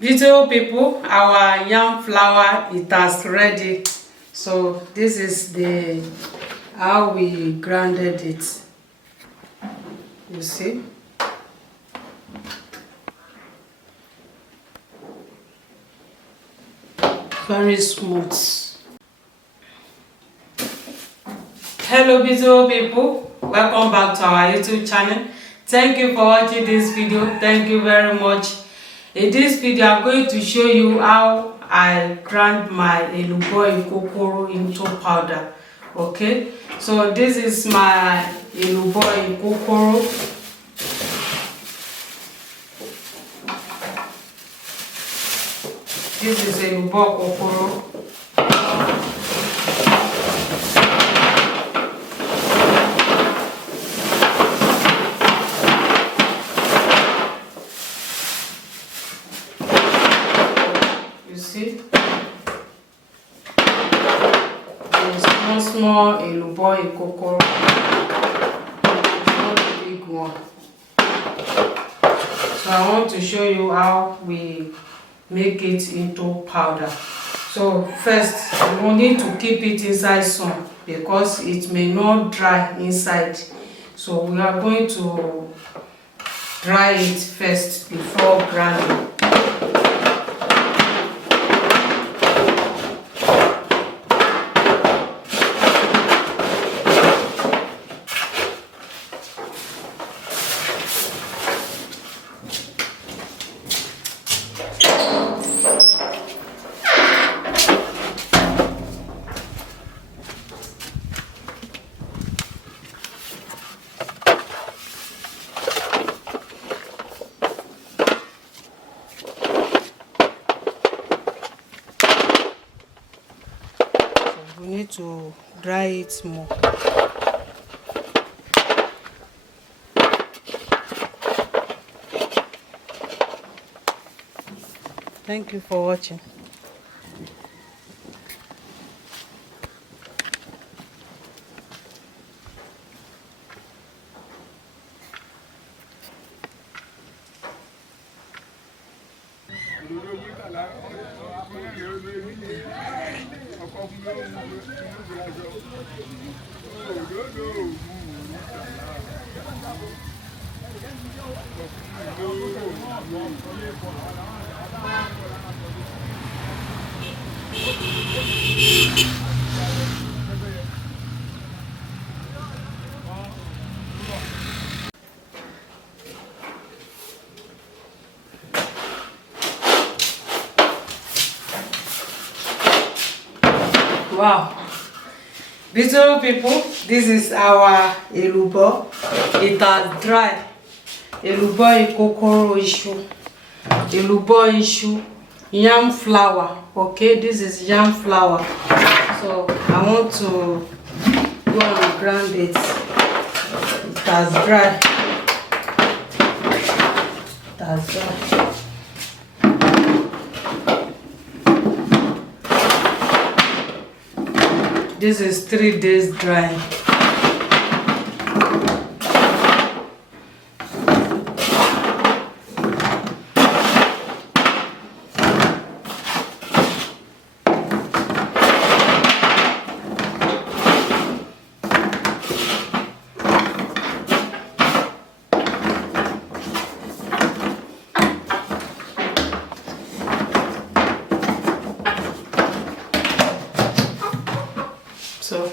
Little people, our yam flour it has ready. So this is the how we grounded it. You see, very smooth. Hello beautiful people, welcome back to our YouTube channel. Thank you for watching this video. Thank you very much. In this video I'm going to show you how I grind my Elubo Ikokoro into powder. Okay, so this is my Elubo Ikokoro. This is Elubo Ikokoro. See, there's small Elubo Ikokoro, not a big one. So I want to show you how we make it into powder. So first, we need to keep it inside sun because it may not dry inside. So we are going to dry it first before grinding. We need to dry it more. Thank you for watching. Wow, beautiful people, this is our Elubo. It has dried. Elubo Ikokoro issue, Elubo issue, yam flour. Okay, this is yam flour. So I want to go and grind it. It has dried. It has dried. This is 3 days dry. So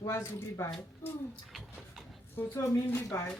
what's the buy? Photo me by.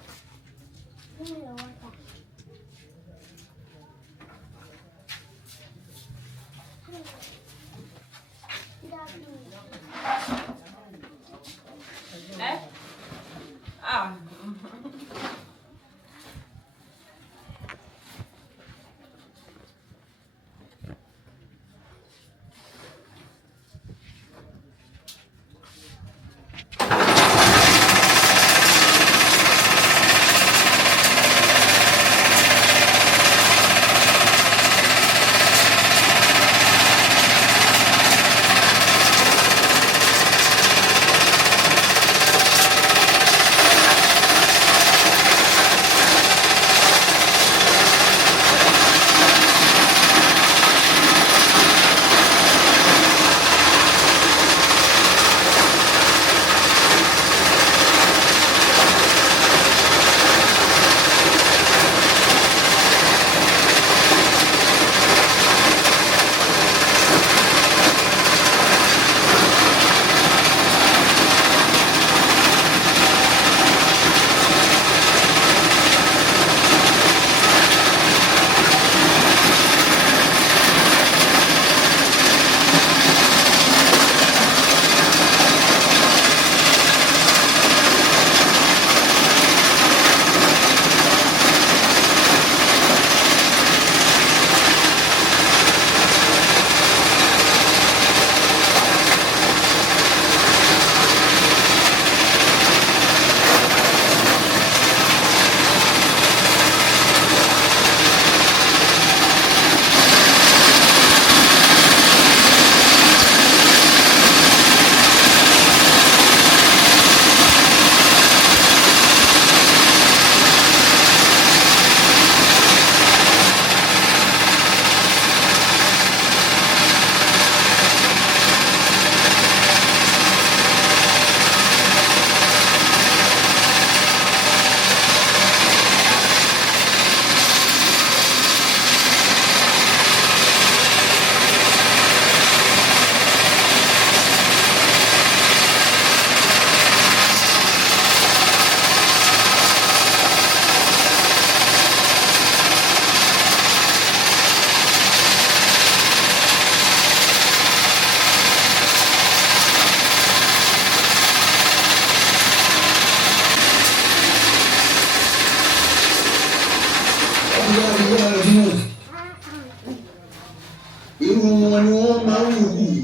irú wọn ni wọ́n máa ń wù yìí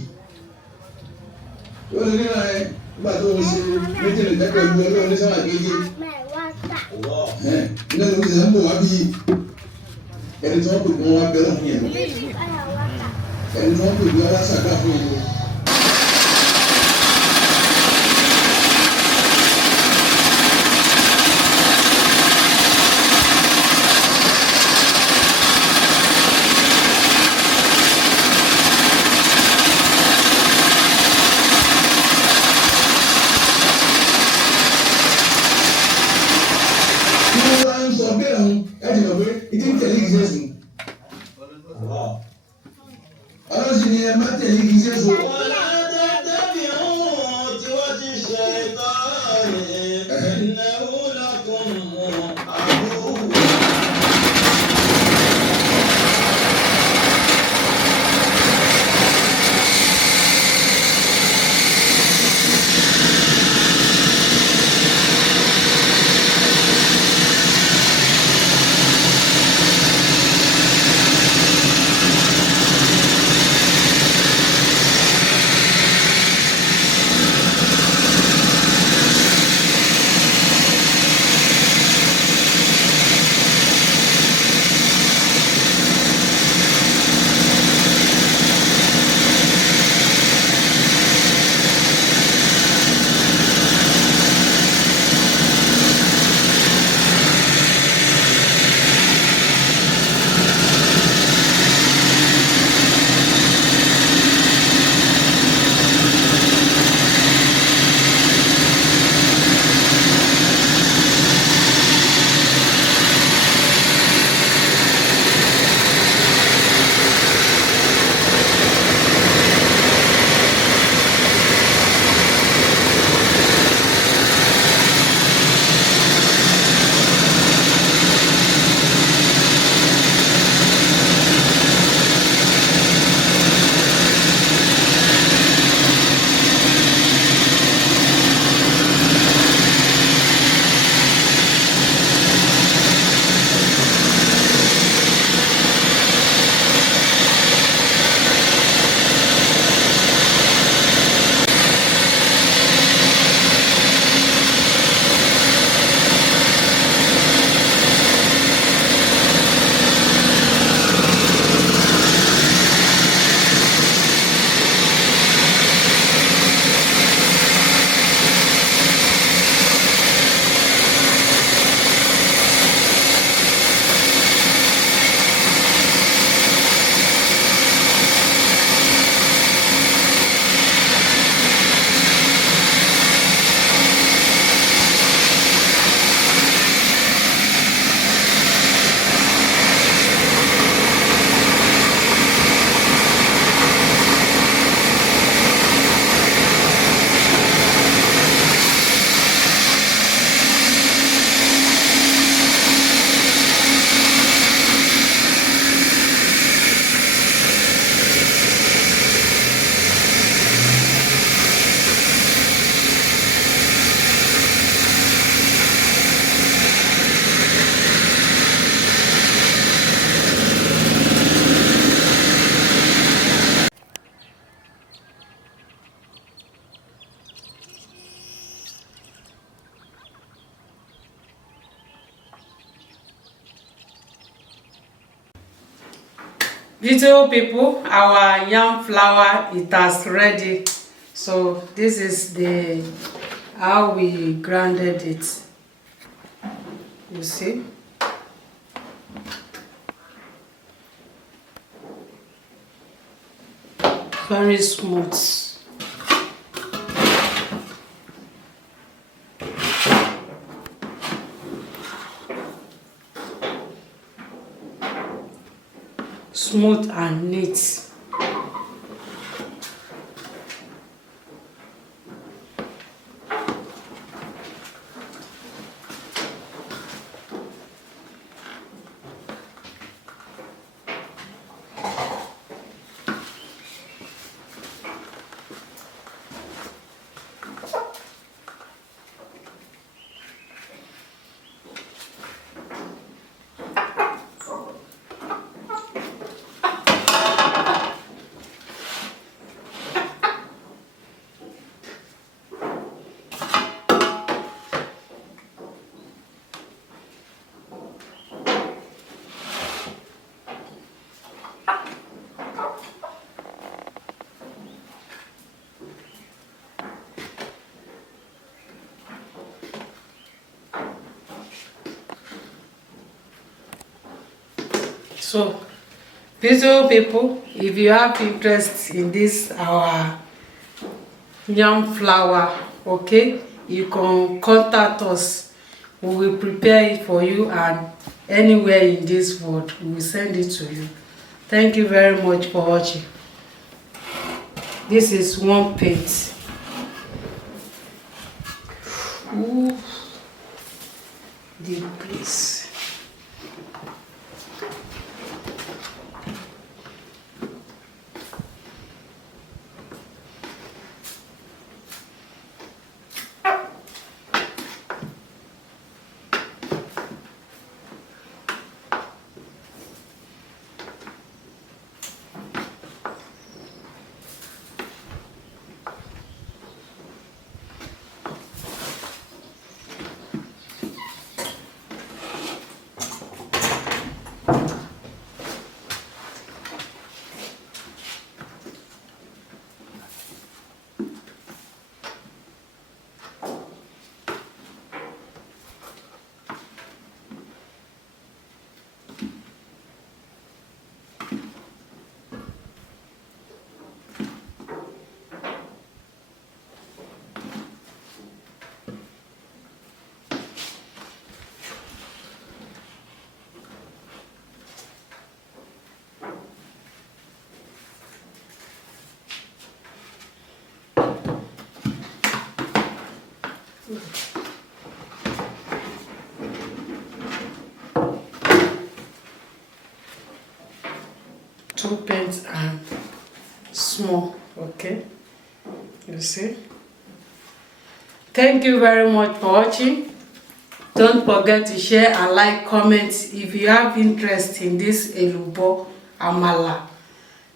yóò ní ara ẹ nígbà tó ń ṣe méjìlélẹ́gbẹ̀ẹ́ pẹ̀lú ọlọ́run ní sábà kéje iná ló ń ṣe sábà wá bí ẹni tí wọ́n pè fún wa bẹ́ẹ̀ fún yẹn ẹni tí wọ́n pè fún wa ṣàgbà fún yẹn. Ọlọ́sìn ni ẹ má tẹ̀lé kí iṣẹ́ so. Beautiful people, our yam flour, it has ready. So this is the how we grounded it. You see, very smooth. Smooth and neat. So beautiful people, if you have interest in this our yam flour, okay, you can contact us. We will prepare it for you, and anywhere in this world we will send it to you. Thank you very much for watching. This is one plate. Ooh, the place. Two pence and small, okay, you see. Thank you very much for watching. Don't forget to share and like, comment. If you have interest in this Elubo, Amala,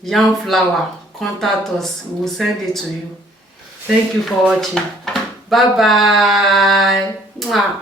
yam flour, contact us. We will send it to you. Thank you for watching. Bye bye. Mwah.